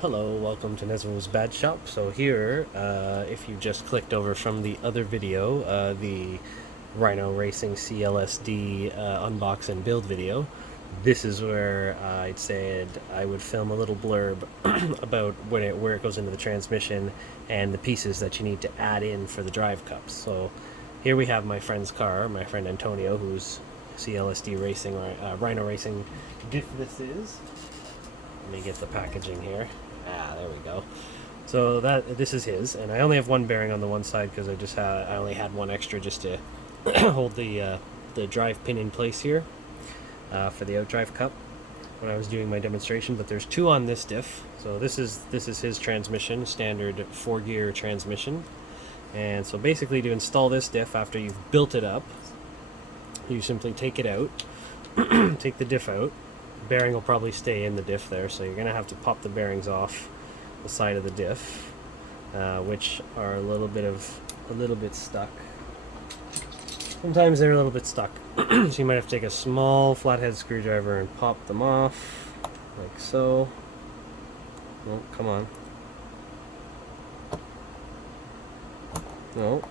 Hello, welcome to Nezro's Bad Shop. So here, if you just clicked over from the other video, the Rhino Racing C-LSD unbox and build video, this is where I'd said I would film a little blurb about where it goes into the transmission and the pieces that you need to add in for the drive cups. So here we have my friend's car, my friend Antonio, who's C-LSD Racing, Rhino Racing Diff this is. Let me get the packaging here. There we go. So this is his, and I only have one bearing on the one side because I only had one extra just to hold the drive pin in place here for the outdrive cup when I was doing my demonstration. But there's two on this diff. So this is his transmission, standard 4-gear transmission. And so basically, to install this diff after you've built it up, you simply take it out, take the diff out. Bearing will probably stay in the diff there, so you're going to have to pop the bearings off the side of the diff, which are a little bit stuck. Sometimes they're a little bit stuck, so you might have to take a small flathead screwdriver and pop them off, like so. Oh, come on. No.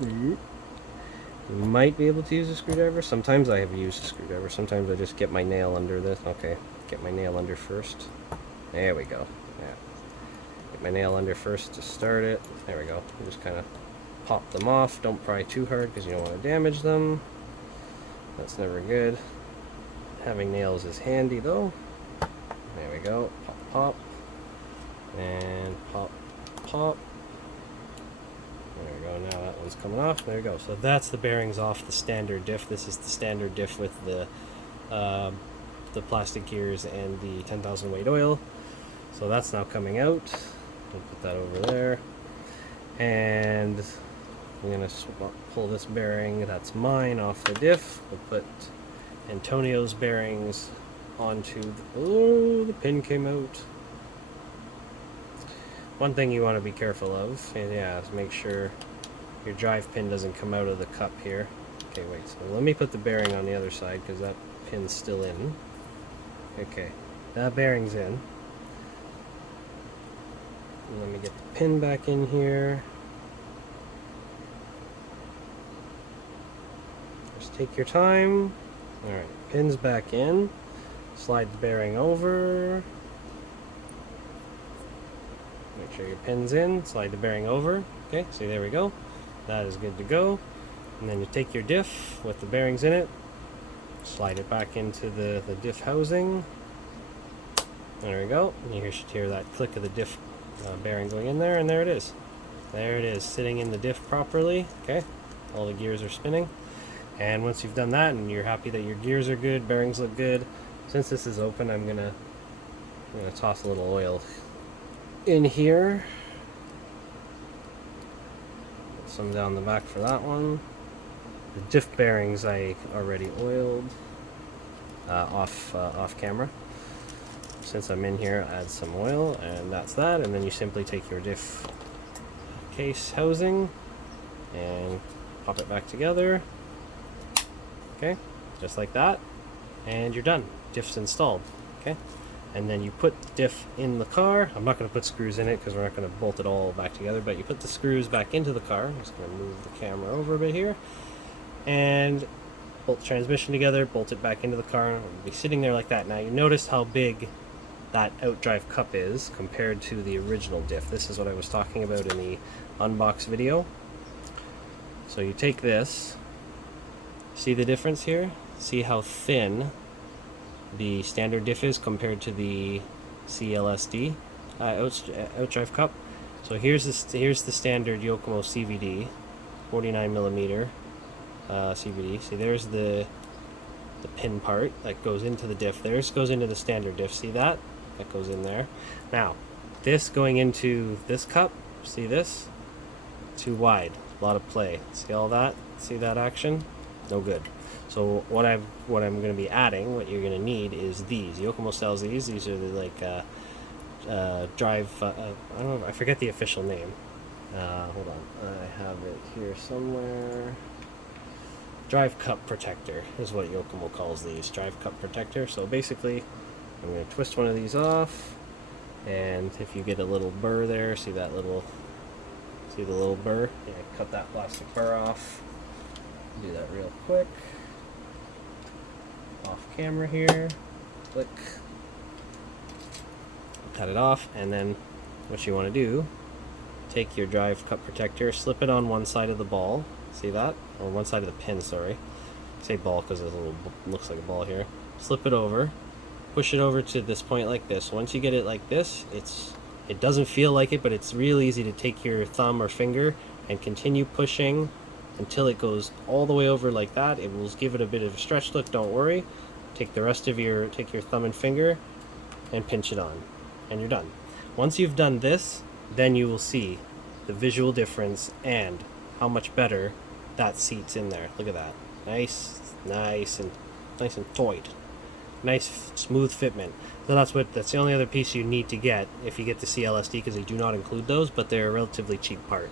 You might be able to use a screwdriver. Sometimes I have used a screwdriver. Sometimes I just get my nail under this. Okay, get my nail under first. There we go. Yeah. Get my nail under first to start it. There we go. You just kind of pop them off. Don't pry too hard because you don't want to damage them. That's never good. Having nails is handy though. There we go. Pop, pop. And pop, pop. There we go, now that one's coming off. There we go. So that's the bearings off the standard diff. This is the standard diff with the plastic gears and the 10,000 weight oil. So that's now coming out. We'll put that over there. And I'm going to pull this bearing, that's mine, off the diff. We'll put Antonio's bearings onto the pin came out. One thing you want to be careful of, is make sure your drive pin doesn't come out of the cup here. Okay, wait, so let me put the bearing on the other side because that pin's still in. Okay, that bearing's in. And let me get the pin back in here. Just take your time. Alright, pin's back in. Slide the bearing over. Make sure your pin's in, slide the bearing over. Okay, see, there we go. That is good to go. And then you take your diff with the bearings in it, slide it back into the diff housing. There we go. And you should hear that click of the diff bearing going in there, and there it is. There it is, sitting in the diff properly. Okay, all the gears are spinning. And once you've done that and you're happy that your gears are good, bearings look good, since this is open, I'm gonna toss a little oil in here. Put some down the back for that one. The diff bearings I already oiled off camera. Since I'm in here, add some oil, and that's that. And then you simply take your diff case housing and pop it back together. Okay, just like that, and you're done. Diff's installed. Okay. And then you put the diff in the car. I'm not going to put screws in it because we're not going to bolt it all back together, but you put the screws back into the car. I'm just going to move the camera over a bit here. And bolt the transmission together, bolt it back into the car, and it'll be sitting there like that. Now you notice how big that outdrive cup is compared to the original diff. This is what I was talking about in the unbox video. So you take this, see the difference here? See how thin the standard diff is compared to the C-LSD outdrive cup. So here's the standard Yokomo CVD, 49mm CVD. See, there's the pin part that goes into the diff. Theirs goes into the standard diff. See that? That goes in there. Now, this going into this cup, see this? Too wide. A lot of play. See all that? See that action? No good. So what I'm going to be adding, what you're going to need is these. Yokomo sells these. These are the drive. I don't know. I forget the official name. Hold on. I have it here somewhere. Drive cup protector is what Yokomo calls these. Drive cup protector. So basically, I'm going to twist one of these off. And if you get a little burr there, see the little burr? Yeah, cut that plastic burr off. Do that real quick. Off camera here. Click. Cut it off, and then what you want to do, take your drive cup protector, slip it on one side of the ball. See that? Or one side of the pin, sorry. I say ball because there's a little, looks like a ball here. Slip it over. Push it over to this point like this. Once you get it like this, it doesn't feel like it, but it's real easy to take your thumb or finger and continue pushing until it goes all the way over like that. It will give it a bit of a stretch look, don't worry. Take your thumb and finger and pinch it on, and you're done. Once you've done this, then you will see the visual difference and how much better that seats in there. Look at that. Nice and taut. Nice smooth fitment. So that's the only other piece you need to get if you get the C-LSD, because they do not include those, but they're a relatively cheap part.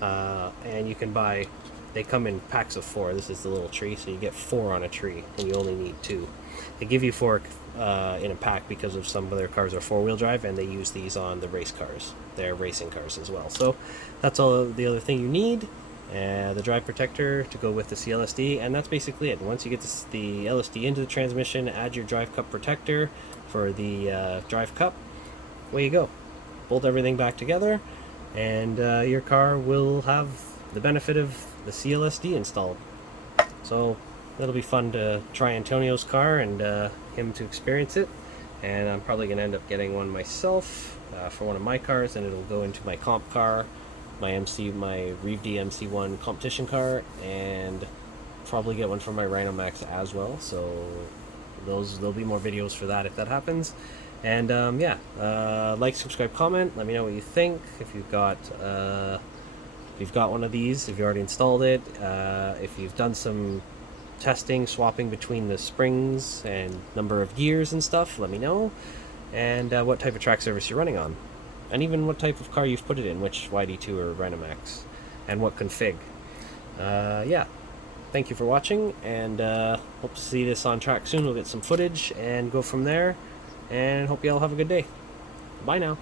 And you can buy, they come in packs of 4. This is the little tree, so you get 4 on a tree, and you only need 2. They give you 4 in a pack because of some of their cars are 4-wheel drive, and they use these on the race cars. They're racing cars as well. So that's all the other thing you need. The drive protector to go with the C-LSD, and that's basically it. Once you get the LSD into the transmission, add your drive cup protector for the drive cup. Away you go. Bolt everything back together, and your car will have the benefit of the C-LSD installed. So it'll be fun to try Antonio's car and him to experience it. And I'm probably going to end up getting one myself for one of my cars, and it'll go into my comp car, my Reeve D MC1 competition car, and probably get one for my Rhino Max as well. So there'll be more videos for that if that happens. And like, subscribe, comment. Let me know what you think. If you've got one of these, if you already installed it, if you've done some testing, swapping between the springs and number of gears and stuff, let me know. And what type of track service you're running on. And even what type of car you've put it in, which YD-2 or Rhino Max, and what config. Thank you for watching, and hope to see this on track soon. We'll get some footage and go from there, and hope you all have a good day. Bye now.